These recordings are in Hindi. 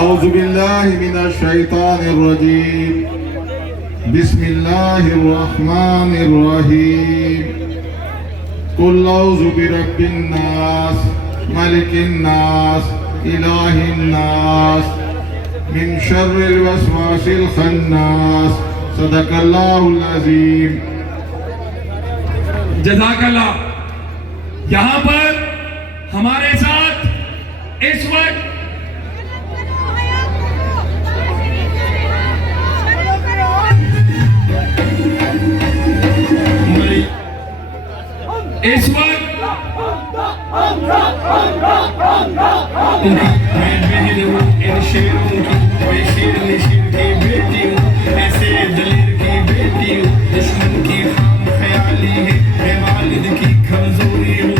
औज़ुबिल्लाहि मिनश्शैतानिर्रजीम बिस्मिल्लाहिर्रहमानिर्रहीम कुल औज़ु बिरब्बिन्नास मलिकिन्नास इलाहिन्नास मिन शर्रिल वसवासिल खन्नास सदक़ल्लाहुल अज़ीम। जज़ाकल्लाह। यहाँ पर हमारे साथ इस वक्त इन शेरों की मैं शेर की बेटी हूँ, ऐसे दलेर की बेटी हूँ। दुश्मन की खाम ख्याली है, मैं वालिद की कमजोरी हूँ।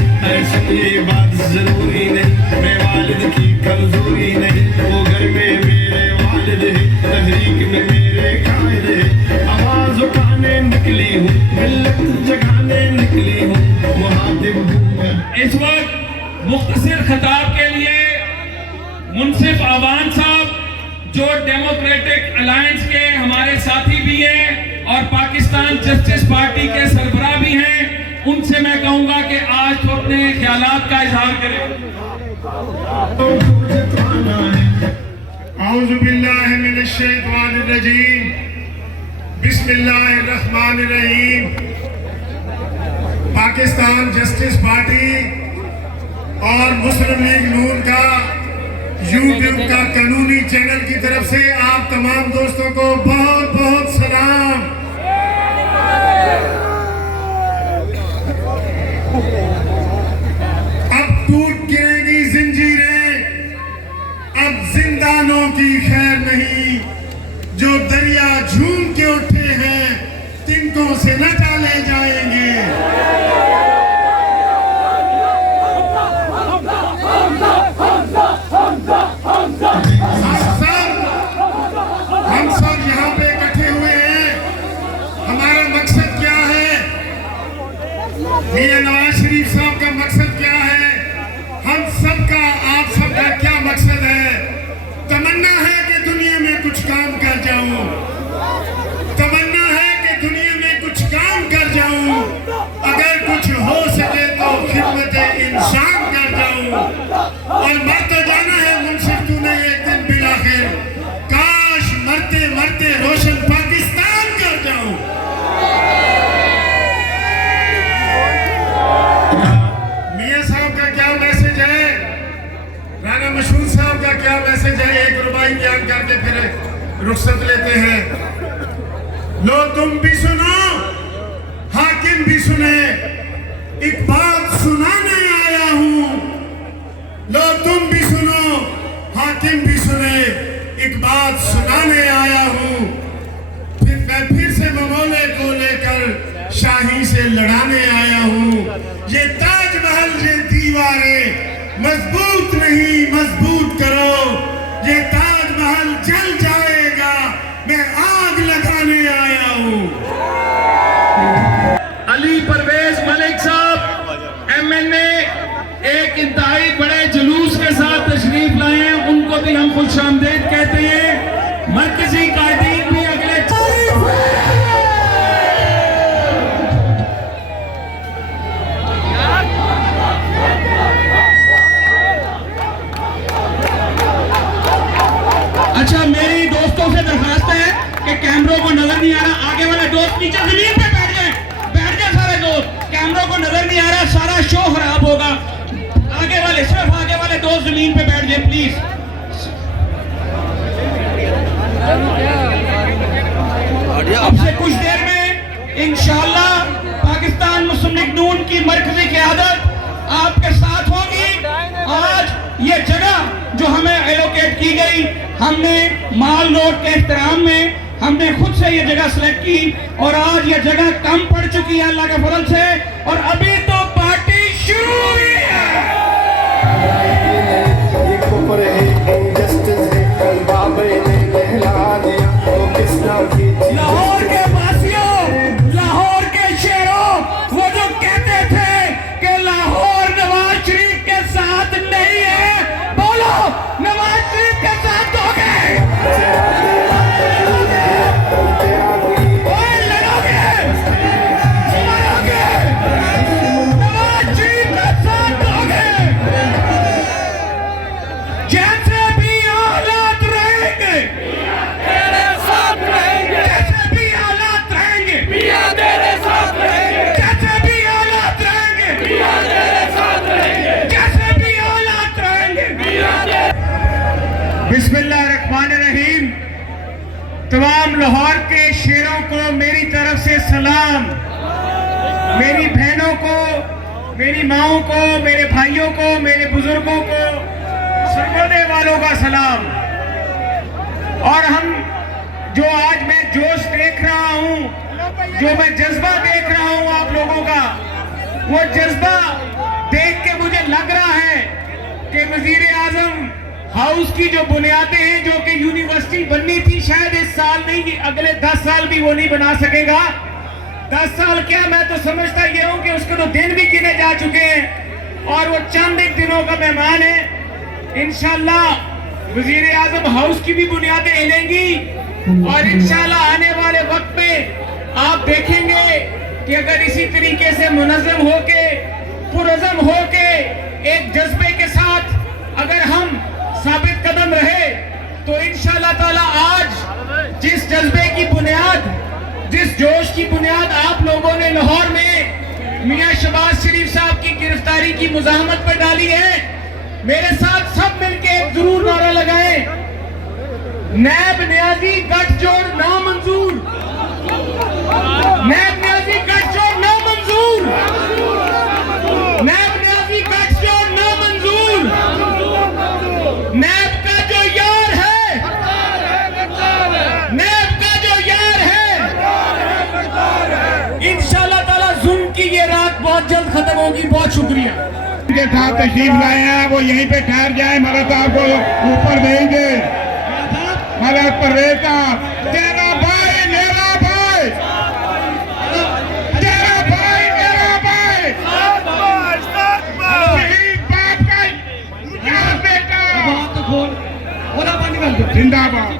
सुन ये बात जरूरी नहीं, मैं वालिद की कमजोरी नहीं। वो घर में मेरे वालिद है, तहरीक में मेरे कायद है। आवाज उठाने निकली हूँ, मिल्लत जगाने निकली हूँ। मुहातिब हूँ इस वक्त मुख्तसर खिताब के लिए मुनसिफ आवान साहब जो डेमोक्रेटिक अलायंस के हमारे साथी भी हैं और पाकिस्तान जस्टिस पार्टी के सरबराह भी हैं, उनसे मैं कहूंगा कि आज तो अपने ख्यालात का इजहार करें। औज़ु बिल्लाहि मिनश शैतानिर रजीम बिस्मिल्लाहिर रहमानिर रहीम। पाकिस्तान जस्टिस पार्टी और मुस्लिम लीग नून का यूट्यूब का कानूनी चैनल की तरफ से आप तमाम दोस्तों को बहुत बहुत सलाम। अब टूट गिरेंगी जंजीरें, अब जिंदानों की खैर नहीं। जो दरिया झूम के उठे हैं तिनकों से न डाले जाएंगे। हम सब यहाँ पे इकट्ठे हुए हैं, हमारा मकसद क्या है? मियां नवाज शरीफ साहब का मकसद क्या है? हम सबका, आप सबका क्या मकसद है? तमन्ना है कि दुनिया में कुछ काम कर जाऊं, तमन्ना है कि दुनिया में कुछ काम कर जाऊं। अगर कुछ हो सके तो खिदमत इंसान कर जाऊं। और मर तो जाना है मुनसिफ तूने एक दिन बिलाखिर, काश मरते मरते रोशन पाकिस्तान कर जाऊं। मियां साहब का क्या मैसेज है? राना मशहूर साहब का क्या मैसेज है? एक रुबाई बयान करके फिर रुखसत लेते हैं। लो तुम भी सुनो, हाकिम भी सुने, एक बात सुनाने आया हूं। लो तुम भी सुनो, हाकिम भी सुने, एक बात सुनाने आया हूं। मैं फिर से ममोले को लेकर शाही से लड़ाने आया हूं। ये ताजमहल ये दीवारें मजबूत नहीं, मजबूत करो। ये ताजमहल जल जाएगा, मैं आग लगाने आया हूं। अली परवेज मलिक साहब MNA एक इंतहाई बड़े जुलूस के साथ तशरीफ लाए हैं, उनको भी हम खुशामदीद कहते हैं। मरकजी कायदीन भी अगले अच्छा, मेरी दोस्तों से दरखास्त है कि कैमरों को नजर नहीं आ रहा, आगे वाले दोस्त नीचे जमीन पे बैठ जाए सारे दोस्त। कैमरों को नजर नहीं आ रहा, सारा शो खराब होगा। आगे वाले, सिर्फ आगे वाले दोस्त जमीन पे बैठ जाए प्लीज। अब से कुछ देर में इंशाअल्लाह पाकिस्तान मुस्लिम लीग नून की मरकजी क़यादत आपके साथ होगी। आज ये जगह जो हमें एलोकेट की गई, हमने माल रोड के एहतराम में हमने खुद से ये जगह सिलेक्ट की और आज ये जगह कम पड़ चुकी है अल्लाह के फजल से, और अभी तो पार्टी शुरू हुई है। लाहौर के वासियों, लाहौर के शेरों, वो जो कहते थे कि लाहौर नवाज शरीफ के साथ नहीं है, बिस्मिल्लाहिर्रहमानिर्रहीम। तमाम लाहौर के शेरों को मेरी तरफ से सलाम, मेरी बहनों को, मेरी माओं को, मेरे भाइयों को, मेरे बुजुर्गों को, सरमदे वालों का सलाम। और हम जो आज मैं जोश देख रहा हूं, जो मैं जज्बा देख रहा हूं आप लोगों का, वो जज्बा देख के मुझे लग रहा है कि वजीर आजम हाउस की जो बुनियादें हैं, जो कि यूनिवर्सिटी बननी थी, शायद इस साल नहीं, अगले 10 साल भी वो नहीं बना सकेगा। 10 साल क्या, मैं तो समझता ये हूं कि उसके तो दिन भी गिने जा चुके हैं और वो चंद एक दिनों का मेहमान है। इंशाल्लाह वजीर आजम हाउस की भी बुनियादें हिलेंगी और इंशाल्लाह आने वाले वक्त में आप देखेंगे कि अगर इसी तरीके से मुनज़्ज़म होके, पुरज़म होके, एक जज्बे के साथ अगर हम साबित कदम रहे तो इंशाल्लाह ताला आज जिस जज्बे की बुनियाद, जिस जोश की बुनियाद आप लोगों ने लाहौर में मियां शहबाज शरीफ साहब की गिरफ्तारी की मुज़ाहमत पर डाली है, मेरे साथ सब मिलके एक जरूर नारा लगाएं, नैब न्याजी गठजोड़ नामंजूर, नैब न्याजी गठजोड़ नामंजूर, नैब न्याजी गठजोड़ नामंजूर, नैब का जो यार है, नैब का जो यार है, इंशाल्लाह ताला जुल्म की ये रात बहुत जल्द खत्म होगी। बहुत शुक्रिया। के साथ तशरीफ लाए हैं, वो यहीं पे ठहर जाए, मदद आपको ऊपर देंगे। मदद पर रहता तेरा भाई मेरा भाई, तेरा भाई मेरा भाई, शहीद बाप का यार बेटा जिंदाबाद,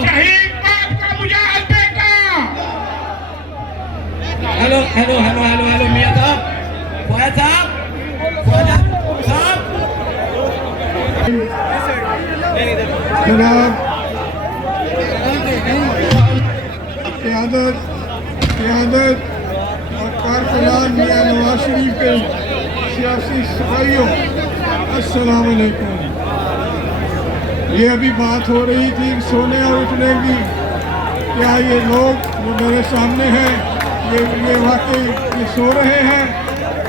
शहीद बाप का मुजाहिद बेटा। Hello hello hello hello hello मियां साहब, फौज साहब, जनाब क़यादत और कारकुनान मियां नवाज शरीफ के सियासी सिपाहियों, अस्सलाम वालेकुम। ये अभी बात हो रही थी सोने और उठने की, क्या ये लोग जो मेरे सामने हैं ये वाकई ये सो रहे हैं?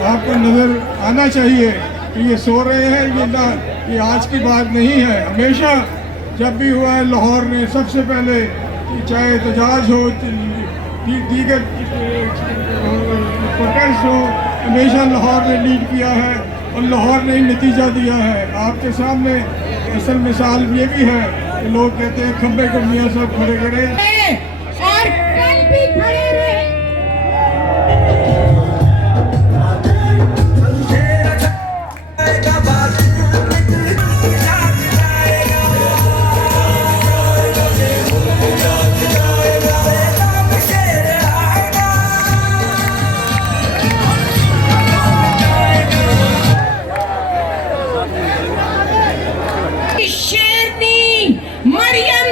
आपको नज़र आना चाहिए कि ये सो रहे हैं, ये आज की बात नहीं है। हमेशा जब भी हुआ है लाहौर में, सबसे पहले चाहे एहतजाज हो, दीगर प्रोटेस्ट हो, हमेशा लाहौर ने लीड किया है और लाहौर ने ही नतीजा दिया है। आपके सामने असल मिसाल ये भी है कि लोग कहते हैं खंबे को मियां साहब खड़े करें और कल भी खड़े रहे। शेरनी मरियम